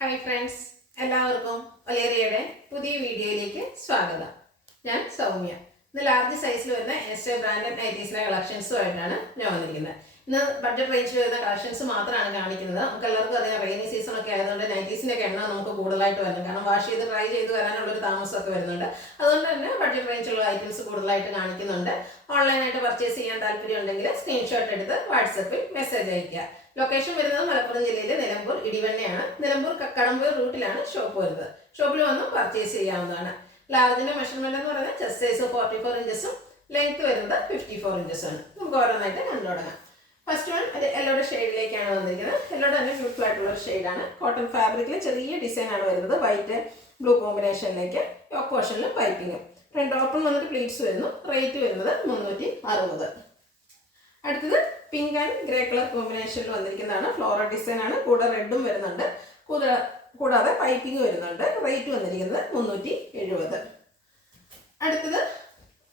Hi friends, എല്ലാവർക്കും ഒലേറിയയുടെ പുതിയ വീഡിയോയിലേക്ക് സ്വാഗതം. ഞാൻ സൗമ്യ. ഇന്ന് ലാർജ് സൈസിൽ വരുന്ന എൻസ്റ്റർ ബ്രാൻഡഡ് നൈറ്റീസിലെ കളക്ഷൻസുമായിട്ടാണ് ഞാൻ വന്നിരിക്കുന്നത്. ഇന്ന് ബഡ്ജറ്റ് റേഞ്ചിൽ വരുന്ന കളക്ഷൻസ് മാത്രമാണ് കാണിക്കുന്നത്. നമുക്ക് എല്ലാവർക്കും അറിയാം, റെയിനി സീസൺ ഒക്കെ ആയതുകൊണ്ട് നൈറ്റീസിൻ്റെ ഒക്കെ എണ്ണം നമുക്ക് കൂടുതലായിട്ട് വരുന്നു. കാരണം വാഷ് ചെയ്ത് ട്രൈ ചെയ്ത് വരാനുള്ളൊരു താമസമൊക്കെ വരുന്നുണ്ട്. അതുകൊണ്ട് തന്നെ ബഡ്ജറ്റ് റേഞ്ചുള്ള ഐറ്റംസ് കൂടുതലായിട്ട് കാണിക്കുന്നുണ്ട്. ഓൺലൈനായിട്ട് പർച്ചേസ് ചെയ്യാൻ താല്പര്യം ഉണ്ടെങ്കിൽ സ്ക്രീൻഷോട്ട് എടുത്ത് വാട്സപ്പിൽ മെസ്സേജ് അയയ്ക്കുക. ലൊക്കേഷൻ വരുന്നത് മലപ്പുറം ജില്ലയിലെ നിലമ്പൂർ ഇടിവണ്ണയാണ്. നിലമ്പൂർ കടമ്പൂർ റൂട്ടിലാണ് ഷോപ്പ് വരുന്നത്. ഷോപ്പിൽ വന്ന് പർച്ചേസ് ചെയ്യാവുന്നതാണ്. ലാർജിന്റെ മെഷർമെന്റ് എന്ന് പറയുന്നത് ചെസ്റ്റ് സൈസ് 44 ഇഞ്ചസും ലെങ്ത് വരുന്നത് 54 ഇഞ്ചസുമാണ്. നമുക്ക് ഓരോന്നായിട്ട് കണ്ടു തുടങ്ങാം. ഫസ്റ്റ് വൺ ഒരു യെല്ലോയുടെ ഷെയ്ഡിലേക്കാണ് വന്നിരിക്കുന്നത്. യെല്ലോയുടെ തന്നെ ബ്യൂട്ടിഫുൾ ആയിട്ടുള്ള ഒരു ഷെയ്ഡാണ്. കോട്ടൺ ഫാബ്രിക്കിൽ ചെറിയ ഡിസൈൻ ആണ് വരുന്നത്. വൈറ്റ് ബ്ലൂ കോമ്പിനേഷനിലേക്ക് യോക്ക് പോർഷനിൽ പൈപ്പിങ്ങും. ഫ്രണ്ട് ഓപ്പൺ വന്നിട്ട് പ്ലീറ്റ്സ് വരുന്നു. റേറ്റ് വരുന്നത് 360. അടുത്തത് പിങ്ക് ആൻഡ് ഗ്രേ കളർ കോമ്പിനേഷനിൽ വന്നിരിക്കുന്നതാണ്. ഫ്ലോറൽ ഡിസൈൻ ആണ്. കൂടെ റെഡും വരുന്നുണ്ട്. കൂടാതെ പൈപ്പിംഗ് വരുന്നുണ്ട്. റേറ്റ് വന്നിരിക്കുന്നത് 370. അടുത്തത്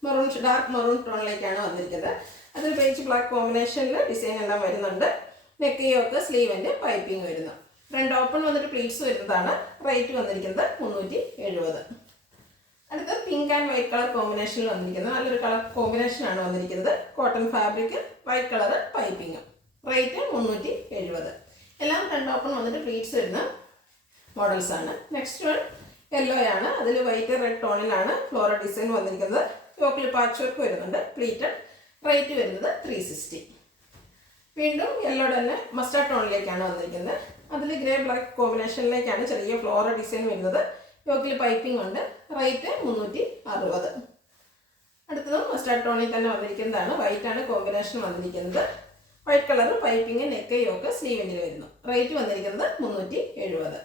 മെറൂൺ, ഡാർക്ക് മെറൂൺ ടോണിലേക്കാണ് വന്നിരിക്കുന്നത്. അതിൽ ബേജ് ബ്ലാക്ക് കോമ്പിനേഷനിൽ ഡിസൈൻ എല്ലാം വരുന്നുണ്ട്. നെക്ക് യോക്ക് സ്ലീവിൻ്റെ പൈപ്പിംഗ് വരുന്നു. ഫ്രണ്ട് ഓപ്പൺ വന്നിട്ട് പ്ലീറ്റ്സ് വരുന്നതാണ്. റേറ്റ് വന്നിരിക്കുന്നത് 370. അടുത്ത പിങ്ക് ആൻഡ് വൈറ്റ് കളർ കോമ്പിനേഷനിൽ വന്നിരിക്കുന്നത് നല്ലൊരു കളർ കോമ്പിനേഷനാണ് വന്നിരിക്കുന്നത്. കോട്ടൺ ഫാബ്രിക്, വൈറ്റ് കളർ പൈപ്പിങ്ങും. റേറ്റ് 370. എല്ലാം ഫ്രണ്ട് ഓപ്പൺ വന്നിട്ട് പ്ലീറ്റ്സ് വരുന്ന മോഡൽസ് ആണ്. നെക്സ്റ്റ് വൺ യെല്ലോ ആണ്. അതിൽ വൈറ്റ് റെഡ് ടോണിലാണ് ഫ്ലോറൽ ഡിസൈൻ വന്നിരിക്കുന്നത്. യോക്കിൽ പാച്ച് വർക്ക് വരുന്നുണ്ട്. പ്ലീറ്റഡ്. റേറ്റ് വരുന്നത് 360. വീണ്ടും യെല്ലോ തന്നെ മസ്റ്റാർഡ് ടോണിലേക്കാണ് വന്നിരിക്കുന്നത്. അതിൽ ഗ്രേ ബ്ലാക്ക് കോമ്പിനേഷനിലേക്കാണ് ചെറിയ ഫ്ലോറൽ ഡിസൈൻ വരുന്നത്. യോക്കിൽ പൈപ്പിംഗ് ഉണ്ട്. റേറ്റ് 360. അടുത്തതും മസ്റ്റാർഡ് ടോണിൽ തന്നെ വന്നിരിക്കുന്നതാണ്. വൈറ്റ് ആണ് കോമ്പിനേഷൻ വന്നിരിക്കുന്നത്. White colour piping, neck yoke സ്ലീവിൻ്റെ വരുന്നു. റേറ്റ് വന്നിരിക്കുന്നത് 370.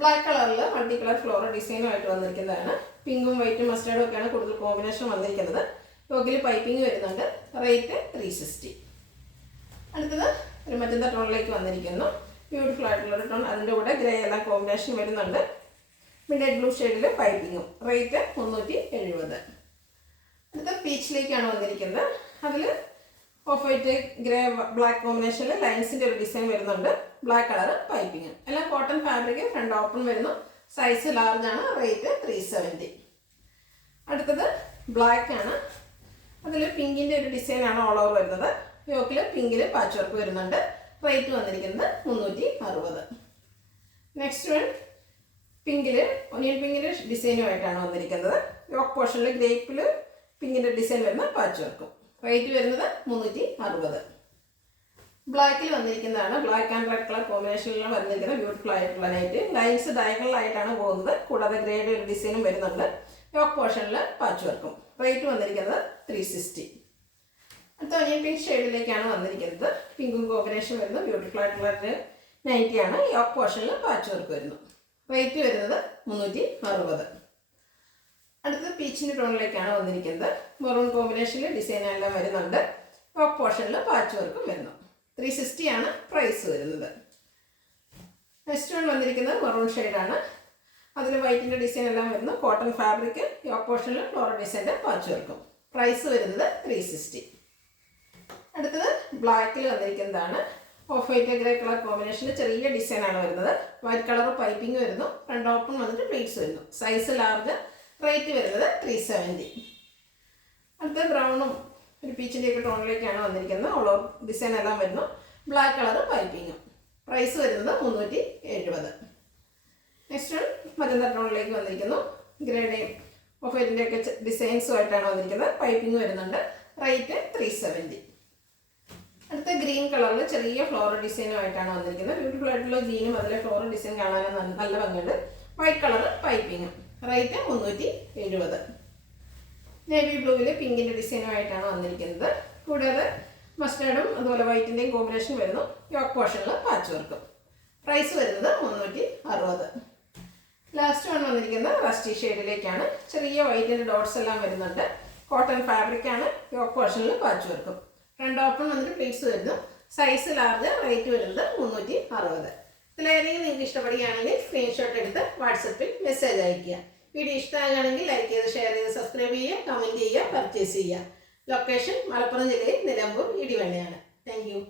ബ്ലാക്ക് കളറിൽ മൾട്ടി കളർ ഫ്ലോറൽ ഡിസൈനുമായിട്ട് വന്നിരിക്കുന്നതാണ്. പിങ്കും വൈറ്റും മസ്റ്റാർഡും ഒക്കെയാണ് കൂടുതൽ കോമ്പിനേഷൻ വന്നിരിക്കുന്നത്. യോക്കിൽ പൈപ്പിംഗ് വരുന്നുണ്ട്. റേറ്റ് 360. അടുത്തത് ഒരു മജന്ത ടോണിലേക്ക് വന്നിരിക്കുന്നു. ബ്യൂട്ടിഫുൾ ആയിട്ടുള്ളൊരു ടോൺ. അതിൻ്റെ കൂടെ ഗ്രേ എല്ലാം കോമ്പിനേഷൻ വരുന്നുണ്ട്. മിഡ് ബ്ലൂ ഷെയ്ഡിൽ പൈപ്പിങ്ങും. റേറ്റ് 370. അടുത്ത പീച്ചിലേക്കാണ് വന്നിരിക്കുന്നത്. അതിൽ ഓഫ് വൈറ്റ് ഗ്രേ ബ്ലാക്ക് കോമ്പിനേഷനിൽ ലൈൻസിൻ്റെ ഒരു ഡിസൈൻ വരുന്നുണ്ട്. ബ്ലാക്ക് കളർ പൈപ്പിങ്ങും. എല്ലാം കോട്ടൺ ഫാബ്രിക്. ഫ്രണ്ട് ഓപ്പൺ വരുന്നു. സൈസ് ലാർജ് ആണ്. റേറ്റ് 370. അടുത്തത് ബ്ലാക്ക് ആണ്. അതിൽ പിങ്കിൻ്റെ ഒരു ഡിസൈനാണ് ഓൾ ഓവർ വരുന്നത്. യോക്കിൽ പിങ്കിൽ പാച്ച് വർക്ക് വരുന്നുണ്ട്. റേറ്റ് വന്നിരിക്കുന്നത് 360. നെക്സ്റ്റ് വൺ പിങ്കിൽ, ഒനിയൻ പിങ്കിൻ്റെ ഡിസൈനുമായിട്ടാണ് വന്നിരിക്കുന്നത്. യോക്ക് പോർഷനിൽ ഗ്രേപ്പിൽ പിങ്കിൻ്റെ ഡിസൈൻ വരുന്ന പാച്ച് വർക്കും. റേറ്റ് വരുന്നത് 360. ബ്ലാക്കിൽ വന്നിരിക്കുന്നതാണ്. ബ്ലാക്ക് ആൻഡ് റെഡ് കളർ കോമ്പിനേഷനിലാണ് വന്നിരിക്കുന്നത്. ബ്യൂട്ടിഫുൾ ആയിട്ടുള്ള നൈറ്റ്. ലൈൻസ് ഡയഗണലായിട്ടാണ് പോകുന്നത്. കൂടാതെ ഗ്രേഡ് ഒരു ഡിസൈനും വരുന്നുണ്ട്. യോക്ക് പോർഷനിൽ പാച്ച് വർക്കും. റേറ്റ് വന്നിരിക്കുന്നത് 360. അടുത്ത ഒനിയൻ പിങ്ക് ഷെയ്ഡിലേക്കാണ് വന്നിരിക്കുന്നത്. പിങ്കും കോമ്പിനേഷൻ വരുന്നത്. ബ്യൂട്ടിഫുൾ ആയിട്ടുള്ള നൈറ്റിയാണ്. യോക്ക് പോർഷനിൽ പാച്ച് വർക്ക് വരുന്നു. റേറ്റ് വരുന്നത് 360. അടുത്തത് പീച്ചിൻ്റെ ടോണിലേക്കാണ് വന്നിരിക്കുന്നത്. മെറൂൺ കോമ്പിനേഷനിൽ ഡിസൈൻ എല്ലാം വരുന്നുണ്ട്. യോക്ക് പോർഷനിൽ പാച്ച് വർക്കും വരുന്നു. 360 ആണ് പ്രൈസ് വരുന്നത്. നെക്സ്റ്റ് വൺ വന്നിരിക്കുന്നത് മെറൂൺ ഷെയ്ഡാണ്. അതിൽ വൈറ്റിൻ്റെ ഡിസൈൻ എല്ലാം വരുന്നു. Cotton fabric. യോക്ക് പോർഷനിൽ ഫ്ലോറൽ ഡിസൈൻ്റെ പാച്ച് വർക്കും. പ്രൈസ് വരുന്നത് 360. അടുത്തത് ബ്ലാക്കിൽ വന്നിരിക്കുന്നതാണ്. ഓഫ് വൈറ്റ് ഗ്രേ കളർ കോമ്പിനേഷനിൽ ചെറിയ ഡിസൈനാണ് വരുന്നത്. വൈറ്റ് കളർ പൈപ്പിംഗ് വരുന്നു. ഫ്രണ്ട് ഓപ്പൺ വന്നിട്ട് പ്ലീറ്റ്സ് വരുന്നു. Size large. റേറ്റ് വരുന്നത് 370. അടുത്ത ബ്രൗണും ഒരു പീച്ചിൻ്റെയൊക്കെ ടോണിലേക്കാണ് വന്നിരിക്കുന്നത്. ഓൾ ഓവർ ഡിസൈൻ എല്ലാം വരുന്നു. Black colour പൈപ്പിങ്ങും. പ്രൈസ് വരുന്നത് 370. നെക്സ്റ്റ് മജന്ത ടോണിലേക്ക് വന്നിരിക്കുന്നു. ഗ്രേഡേയും ഓഫ് വൈറ്റിൻ്റെയൊക്കെ ഡിസൈൻസുമായിട്ടാണ് വന്നിരിക്കുന്നത്. പൈപ്പിംഗ് വരുന്നുണ്ട്. റേറ്റ് 370. അടുത്ത ഗ്രീൻ കളറിൽ ചെറിയ ഫ്ലോറൽ ഡിസൈനുമായിട്ടാണ് വന്നിരിക്കുന്നത്. ബ്യൂട്ടിഫുൾ ആയിട്ടുള്ള ഗ്രീനും അതിലെ ഫ്ലോറൽ ഡിസൈൻ കാണാനും നല്ല ഭംഗിയുണ്ട്. വൈറ്റ് കളർ പൈപ്പിങ്ങും. റേറ്റ് 370. നേവി ബ്ലൂവിൽ പിങ്കിൻ്റെ ഡിസൈനുമായിട്ടാണ് വന്നിരിക്കുന്നത്. കൂടാതെ മസ്റ്റാർഡും അതുപോലെ വൈറ്റിൻ്റെയും കോമ്പിനേഷൻ വരുന്നു. യോക്ക് പോർഷനിൽ പാച്ച് വർക്കും. പ്രൈസ് വരുന്നത് 360. ലാസ്റ്റ് വൺ വന്നിരിക്കുന്നത് റസ്റ്റി ഷെയ്ഡിലേക്കാണ്. ചെറിയ വൈറ്റിൻ്റെ ഡോട്ട്സ് എല്ലാം വരുന്നുണ്ട്. കോട്ടൺ ഫാബ്രിക്കാണ്. യോക്ക് പോർഷനിൽ പാച്ച് വർക്കും. ഫ്രണ്ട് ഓപ്പൺ വന്നിട്ട് പ്ലീറ്റ്സ് വരുന്നു. Size large. റേറ്റ് വരുന്നത് 360. ഇതിലേതെങ്കിലും നിങ്ങൾക്ക് ഇഷ്ടപ്പെടുകയാണെങ്കിൽ സ്ക്രീൻഷോട്ട് എടുത്ത് വാട്സപ്പിൽ മെസ്സേജ് അയയ്ക്കുക. വീഡിയോ ഇഷ്ടമാകുകയാണെങ്കിൽ ലൈക്ക് ചെയ്ത്, ഷെയർ ചെയ്ത്, സബ്സ്ക്രൈബ് ചെയ്യുക, കമൻറ്റ് ചെയ്യുക, പർച്ചേസ് ചെയ്യുക. ലൊക്കേഷൻ മലപ്പുറം ജില്ലയിൽ നിലമ്പൂർ ഇടിവണ്ണയാണ്. Thank you.